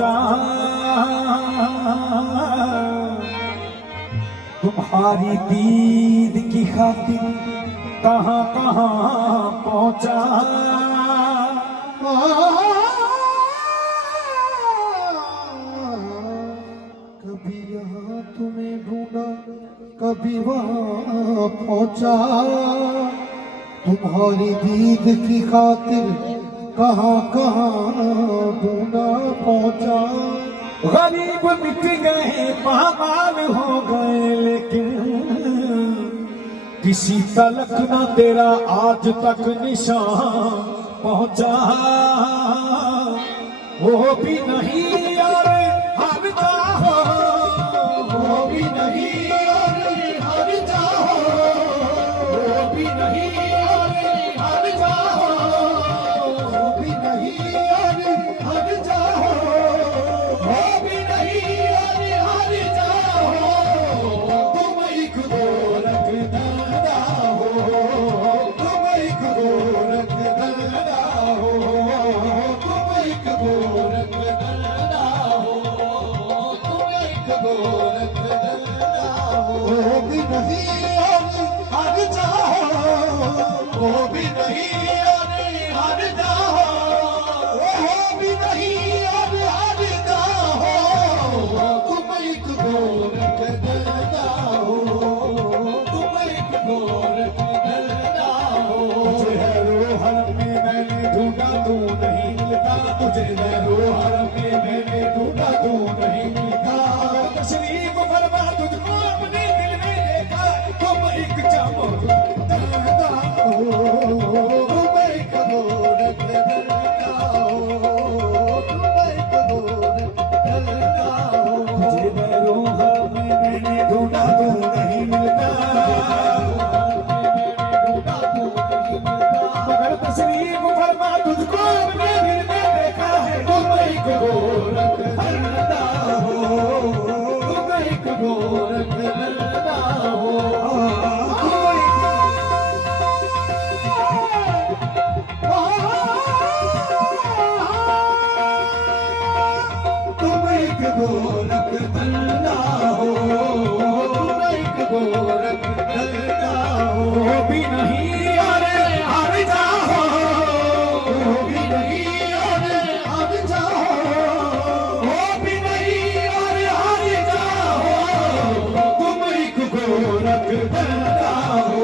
पहुंचा, तुम्हारी दीद की खातिर कहां कहां पहुंचा। कभी यहाँ तुम्हें ढूंढा, कभी वहाँ पहुंचा, तुम्हारी दीद की खातिर कहां कहां ढूंढा पहुंचा। गरीब मिट गए, पामाल हो गए, लेकिन किसी तलक ना तेरा आज तक निशान पहुंचा। वो भी नहीं यार हर चाहो, वो भी नहीं यार हर चाहो, वो भी नहीं यार हर चाहो, वो भी नहीं यार हर चाहो, वो भी नहीं यार हर चाहो। तुम एक गोरख दलदा हो, तुम एक गोरख दलदा हो, तुम एक गोरख दलदा हो, तुम एक गोरख दलदा हो। वो भी नहीं यार हर चाहो, वो भी नहीं यार हर चाहो, वो भी नहीं यार हर चाहो। तुम एक गोरख दलदा हो, तुम एक गोरख दलदा हो। तुझे है रोहर में मैंने ढूंढा तू नहीं मिलता, तुझे है रोहर में मैंने ढूंढा तू नहीं मिलता। तशरीफ फरमा तुझको अपने दिल में देखा, तुम एक चमक दलदा हो, तुम एक गोरख दलदा हो, तुम एक गोरख दलदा हो। तुझे है रोहर में मैंने ढूंढा तू नहीं मिलता, मगर तशरीफ फरमा तुझको अपने दिल में देखा है, तुम एक गोरख दलदा हो, तुम एक गोरख दलदा हो, तुम एक गोरख दलदा हो, तुम एक गोरख दलदा हो। वो भी नहीं अरे हर जाओ, वो भी नहीं अरे हर जाओ, वो भी नहीं अरे हर जाओ। तुम एक गोरख दलदा हो,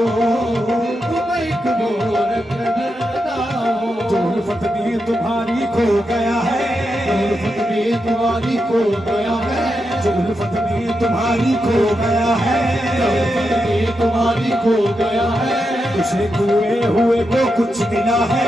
तुम एक गोरख दलदा हो। जो उल्फत में तुम्हारी खो गया है, जो उल्फत में तुम्हारी खो गया है, जो उल्फत में तुम्हारी खो गया है, जो उल्फत में तुम्हारी खो गया है। उसे खोए हुए को कुछ मिला है,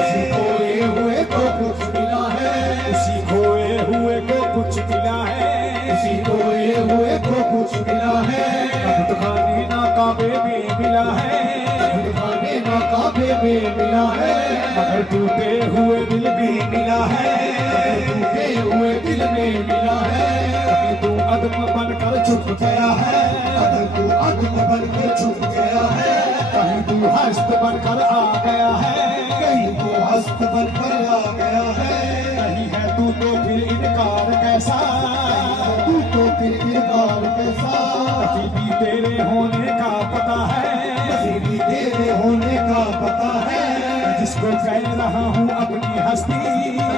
उसे खोए हुए को कुछ मिला है, उसी खोए हुए को कुछ मिला है, उसी खोए हुए को कुछ मिला है। अब खाने ना काबे में मिला है, अब खाने ना काबे में मिला है, मगर टूटे हुए दिल में मिला है, टूटे हुए दिल में मिला है। कभी तू अदम बनकर छुप गया है, अगर तू अदम बनकर छुप गया है, कहीं तू हस्त बनकर आ गया है, कहीं तू हस्त बनकर आ गया है। नहीं है तू तो फिर इनकार कैसा, तू तो फिर इनकार कैसा। नसीबी तेरे होने का पता है, नसीबी तेरे होने का पता है। जिसको कह रहा हूँ अपनी हस्ती,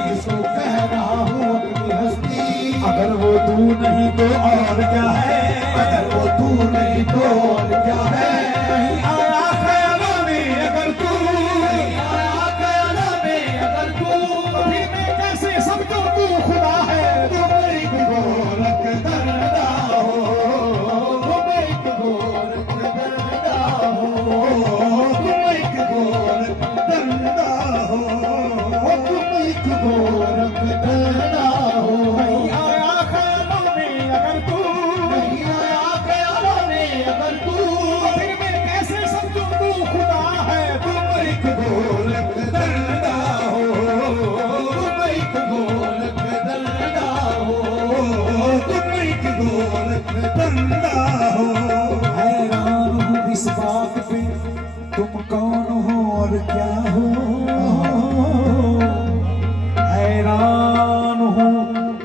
जिसको कह रहा हूँ अपनी हस्ती, अगर वो तू नहीं तो और क्या है, अगर वो तू नहीं तो और क्या है। नहीं आया ख्यालों में अगर तू, नहीं आया ख्यालों में अगर तू, अभी मैं कैसे समझो तू खुदा है। तुम एक गोरख दलदा हो, तुम एक गोरख दलदा हो, तुम एक गोरख दलदा हो, तुम एक गोरख दलदा हो। नहीं आया ख्यालों में अगर तू, नहीं आया ख्यालों में अगर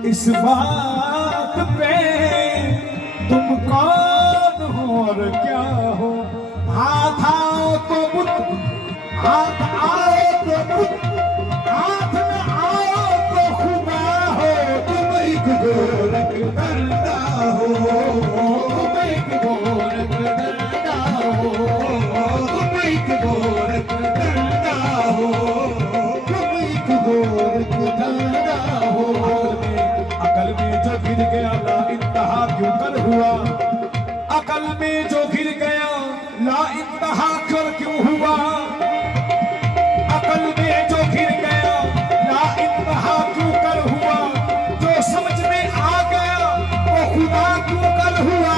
इस बात पे तुम कौन हो और क्या हो। हाथ आओ तो बुत, हाथ आओ तो बुत, हाथ न आओ तो खुदा हो। तुम एक गोरख धंधा हो, तुम एक गोरख धंधा हो, तुम एक गोरख धंधा हो, तुम एक गोरख धंधा हो। अकल में जो गिर गया ला इंतहा क्यों कर हुआ, अकल में जो गिर गया ला इंतहा कर क्यों हुआ। अकल में जो गिर गया ला इंतहा क्यों कर हुआ। जो समझ में आ गया वो खुदा क्यों कर हुआ।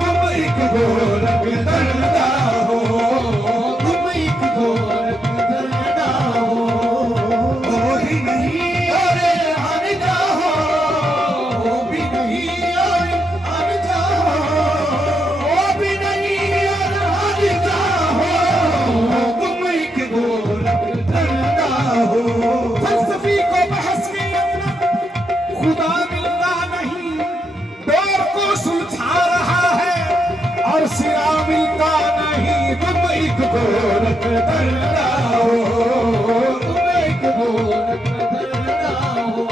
तुम एक गोरख धंधा हो, तुम एक गोरख धंधा हो। वो भी नहीं अरे हर जाओ, वो भी नहीं अरे हर जाओ, वो भी नहीं अरे हर जाओ। तुम एक गोरख धंधा हो। फलसफी को बहस के अंदर खुदा मिलता नहीं, दौर को सुलझा रहा है और सिरा मिलता नहीं। तुम एक गोरख धंधा हो, तुम एक गोरख धंधा हो,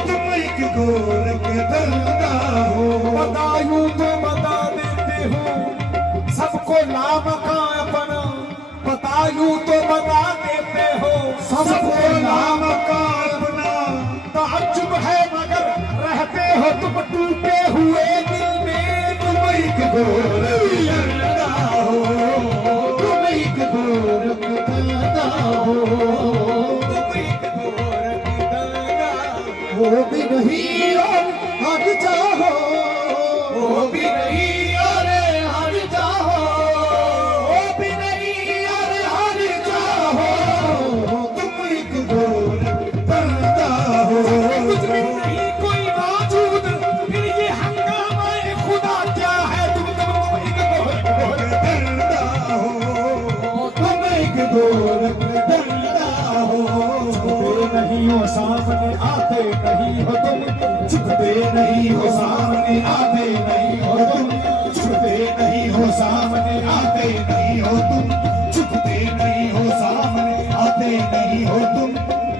तुम एक गोरख धंधा हो। बतायूं तो बता देते हो सबको लामका अपना, बतायूं तो बता देते हो सबको लामका अपना। ताज्जुब है मगर रहते हो तुम टूटे हुए दिल में। तुम एक गोरख धंधा हो, तुम एक गोरख धंधा हो, तुम एक गोरख धंधा हो। वो भी नहीं और हट जाओ, वो भी नहीं अरे हट जाओ, वो भी नहीं अरे हट जाओ। तुम एक गोरख धंधा हो। कुछ भी नहीं कोई मौजूद, फिर ये हंगामा ए खुदा क्या है। तुम एक गोरख धंधा हो, तुम एक गोरख धंधा हो। छुपते नहीं हो सामने आते नहीं हो तुम, छुपते नहीं हो सामने आते नहीं हो तुम, छुपते नहीं हो सामने आते नहीं हो तुम, छुपते नहीं हो सामने आते नहीं हो तुम।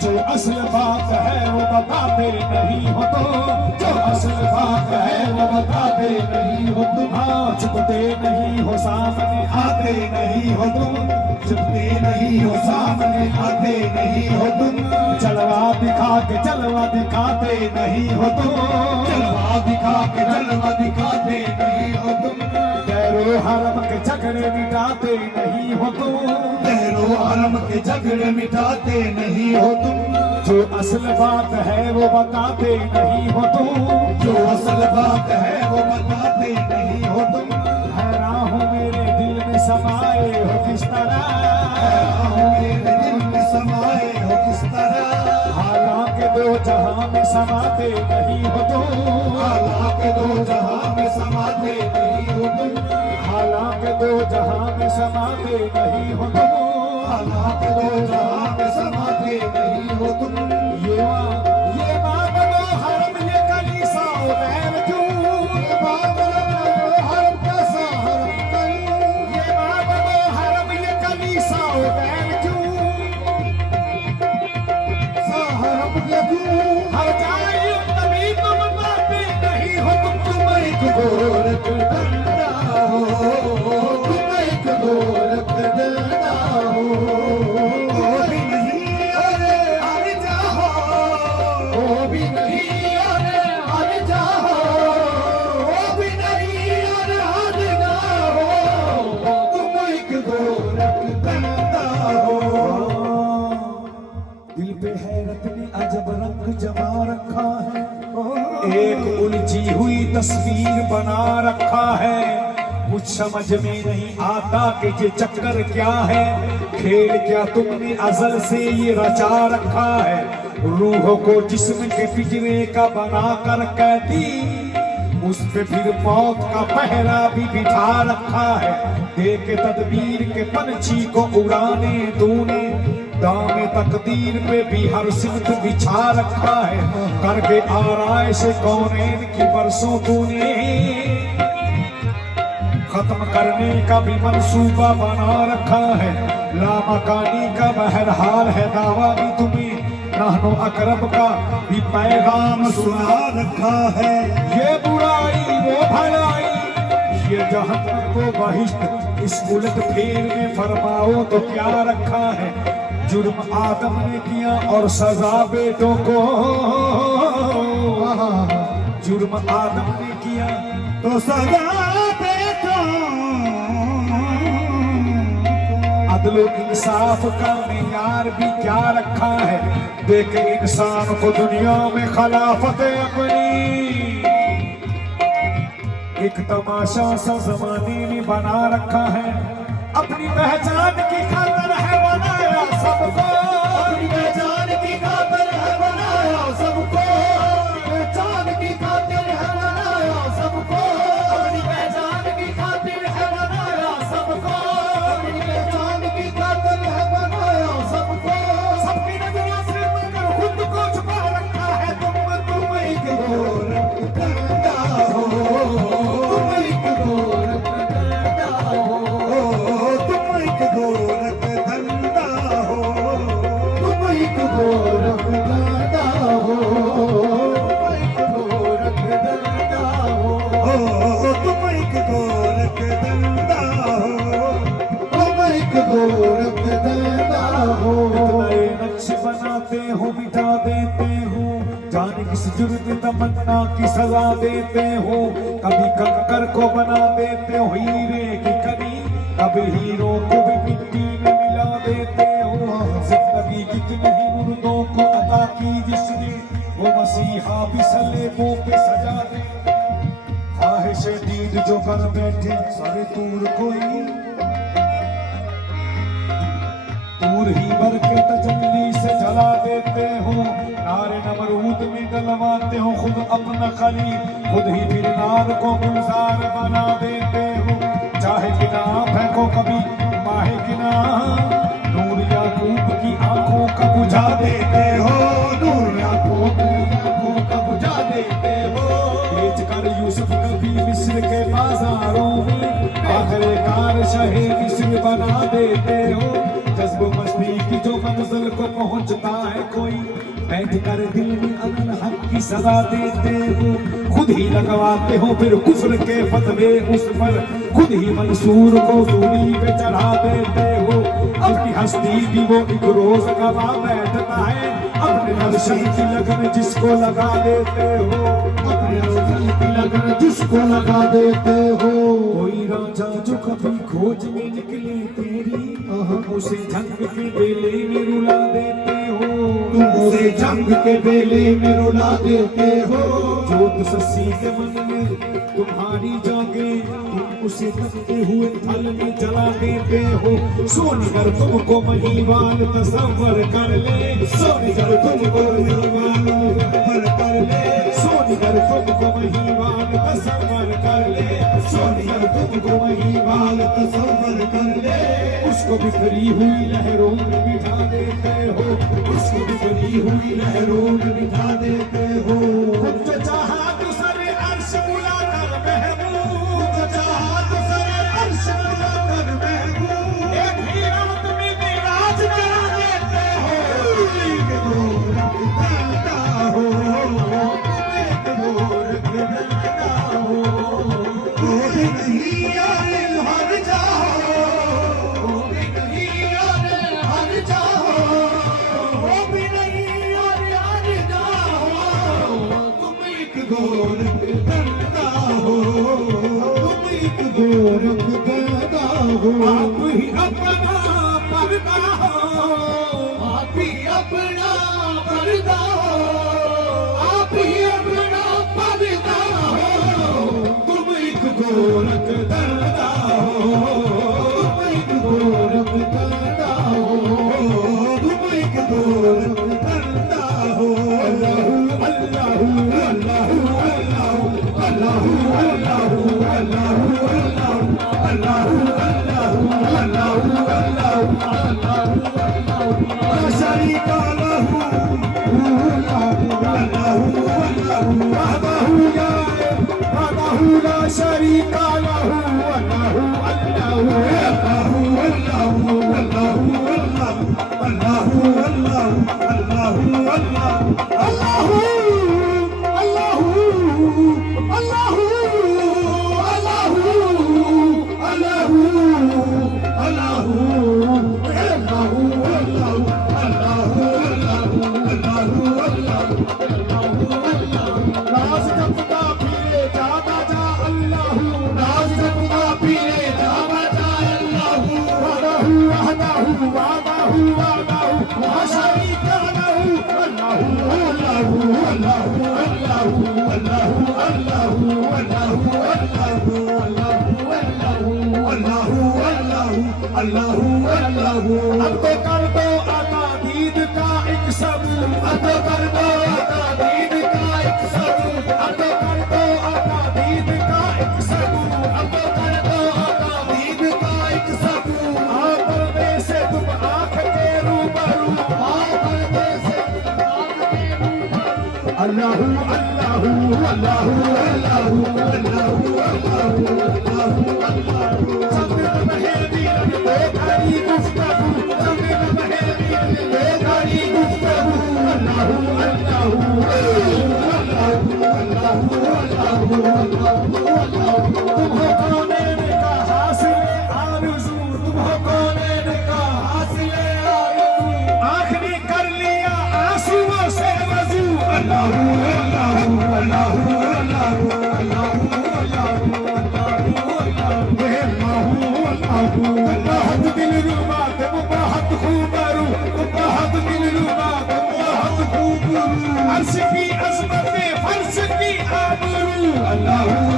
जो असल बात है वो बताते नहीं हो तुम, जो असल बात है वो बताते नहीं हो तुम। हाँ छुपते नहीं हो सामने आते नहीं हो तुम, छुपते नहीं हो सामने आते नहीं हो तुम। जलवा दिखा के जलवा दिखाते नहीं हो तुम, जलवा दिखा के जलवा दिखाते नहीं हो तुम। गैरो हरम के झगड़े मिटाते नहीं हो तुम, गैरो हरम के झगड़े मिटाते नहीं हो तुम। जो असल बात है वो बताते नहीं हो तुम, जो असल बात है वो बताते नहीं हो तुम। हैरान हूँ मेरे दिल में समाए हो किस तरह, हैरान हूँ मेरे दिल में समाए हो किस तरह। हालांकि दो जहां में समाते नहीं हो तुम, हालांकि दो जहां में समाते नहीं हो तुम। हालांकि दो जहां में समाते नहीं हो तुम, हालांकि दो जहां में समाते नहीं हो तुम। ये बादलो हरम ये कलीसा उदैर क्यों, ये बादलो हरम कैसा हरम क्यों, ये बादलो हरम ये कलीसा उदैर क्यों, सा हरम ये क्यों। हर जाए तभी तुम बातें नहीं हो तुम एक गोरख धंधा हो, तुम एक गोरख धंधा हो। वो भी नहीं अरे हर जाओ, वो भी नहीं अरे हर जाओ, वो भी नहीं अरे हर जाओ। तुम एक गोरख धंधा हो। दिल पे हैरत ने अजब रंग जमा रखा है, एक उलझी हुई तस्वीर बना रखा है। कुछ समझ में नहीं आता कि ये चक्कर क्या है, खेल क्या तुमने अजल से ये रचा रखा है। रूह को जिस्म के पिंजरे का बना कर कैदी, उस पे फिर मौत का पहरा भी बिठा रखा है। देख तदबीर के पंछी को उड़ाने तूने दाम तकदीर पे भी हर सिमत बिछा रखा है, करके आराइश कौनैन की बरसों तूने, खत्म करने का भी मंसूबा बना रखा है, लामकानी का बहरहाल है दावा भी तुम्हें, नाहनो अकरब का भी पैगाम सुना रखा है। ये बुराई वो भलाई, ये जहन्नम को बहिश्त, इस उलट फेर में फरमाओ तो क्या रखा है, जुर्म आदम ने किया और सजा बेटों को, जुर्म आदम ने किया तो सजा बेटों, अदलो इंसाफ का मेयार भी क्या रखा है, देखे इंसान को दुनिया में खिलाफत अपनी, एक तमाशा सा जमाने ने बना रखा है, अपनी पहचान की खातिर है बनाया सबको, अपनी पहचान की खातिर है बनाया सबको, पहचान की खातिर है बनाया सबको, अपनी पहचान की खातिर है बनाया सबको, अपनी पहचान की खातिर है बनाया सबको, सबकी नजरों से मगर खुद को छुपा रखा है, तुम एक गोरख धंधा हो, तुम एक गोरख धंधा हो, तुम एक गोरख धंधा हो, तुम एक गोरख धंधा हो, तुम एक गोरख धंधा हो, तुम एक गोरख धंधा हो, नए नक्शे बनाते हो मिटा देते हो, जाने किस जुर्म तमन्ना की सजा देते हो, कभी कंकर को बना देते हो हीरे की कली, कभी हीरो को भी मिट्टी में मिला देते हो, जिंदगी कितने ही मुर्दों को अदा की जिसने, वो मसीहा भी सलेबों पे सजा दे, ख्वाहिश दीद जो कर बैठे सारे तूर कोई, तूर ही भर के तजल्ली से जला देते हो, नारे नमरूद में गलवाते हो खुद अपना खली, खुद ही फिर नार को गुलजार बना देते हो, चाहे किना फेंको कभी माहे किना, नूर याकूब की आंखों का बुझा देते हो, नूर याकूब की आंखों का बुझा देते हो, बेच कर यूसुफ कभी मिस्र के बाजारों में, आखिरकार शहे मिस्र बना देते हो, जज्ब मस्ती की जो मंजिल को पहुंचता है कोई, बैठ कर दिल में अनल हक की सजा देते हो, खुद ही लगवाते हो फिर कुफ्र के फतवे उस पर, खुद ही मंसूर को सूली पे चढ़ा देते हो, अपनी हस्ती भी वो एक रोज गवा बैठता है, अपने नक्शे की लगन जिसको लगा देते हो, अपने नक्शे की लगन जिसको लगा देते हो, कोई राजा जो कभी खोज में निकले तेरी, उसे जंग के बेले में रुला देते हो, तुम उसे जंग के बेले में रुला देते हो, जोत सस्सी के मन में तुम्हारी जागे, तुम उसे तपते हुए थल में जला देते हो, सोनगर तुमको महीवान तसव्वुर कर ले, सोनगर तुमको महीवान तसव्वुर कर ले, सोनगर तुमको महीवान तसव्वुर कर ले, सोनगर तुमको महीवान तसव्वुर कर ले, उसको बिखरी हुई लहरों में बिठा देते हो, उसको बिखरी हुई लहरों में बिठा देते हो, खुद जो चाहा तो सरे अर्श बुला कर महबूब, जो चाहा तो सरे अर्श बुला कर महबूब, एक ही रात में मेराज करा देते हो, एक गोरख धंधा हो, एक गोरख धंधा हो, वो भी नहीं आए हर जाओ, वो भी नहीं आए हर जाओ, वो भी नहीं आए हर जाओ, तुम एक गोरख धंधा हो, तुम एक गोरख धंधा हो, आप ही अपना पर्दा हो, आप ही अपना पर्दा हो, आप ही अपना पर्दा हो, तुम एक गोरख धंधा हो, तुम एक गोरख धंधा हो, तुम एक गोरख धंधा हो, अल्लाहू अल्लाहू अल्लाहू वहदहू ला शरीका लहू अल्लाहु अल्लाहु अल्लाहु अल्लाहु अल्लाहु अल्लाहु अल्लाहु अब तो कर दो अकादीद का एक सबूत, अब तो कर दो अकादीद का एक सबूत, अब तो कर दो अकादीद का एक सबूत, अब तो कर दो अकादीद का एक सबूत। आओ पर्दे से तुम आंख के रूबरू, आओ पर्दे से तुम आंख के रूबरू। अल्लाहु अल्लाहु अल्लाहु अल्लाहु अल्लाहु अल्लाहु अल्लाहु अल्लाहु संगत बहेरी रखते खड़ी गुफ्तगू, संगत बहेरी रखते खड़ी गुफ्तगू। अल्लाहु अल्लाहु अल्लाहु अल्लाहु अल्लाहु अल्लाहु तुम्हो कौनैन का हासिले आरज़ू, तुम्हो कौनैन का हासिले आरज़ू। आखिरी कर लिया आंसुओं से वज़ू। अल्लाहु अल्लाहु अल्लाहु अल्लाहु अल्लाहु बहुत दिल रुबा तुम बहुत खूबरू, बहुत दिल रुबा तुम बहुत खूबरू। अर्श की अज़मत फर्श की आबरू। अल्लाहु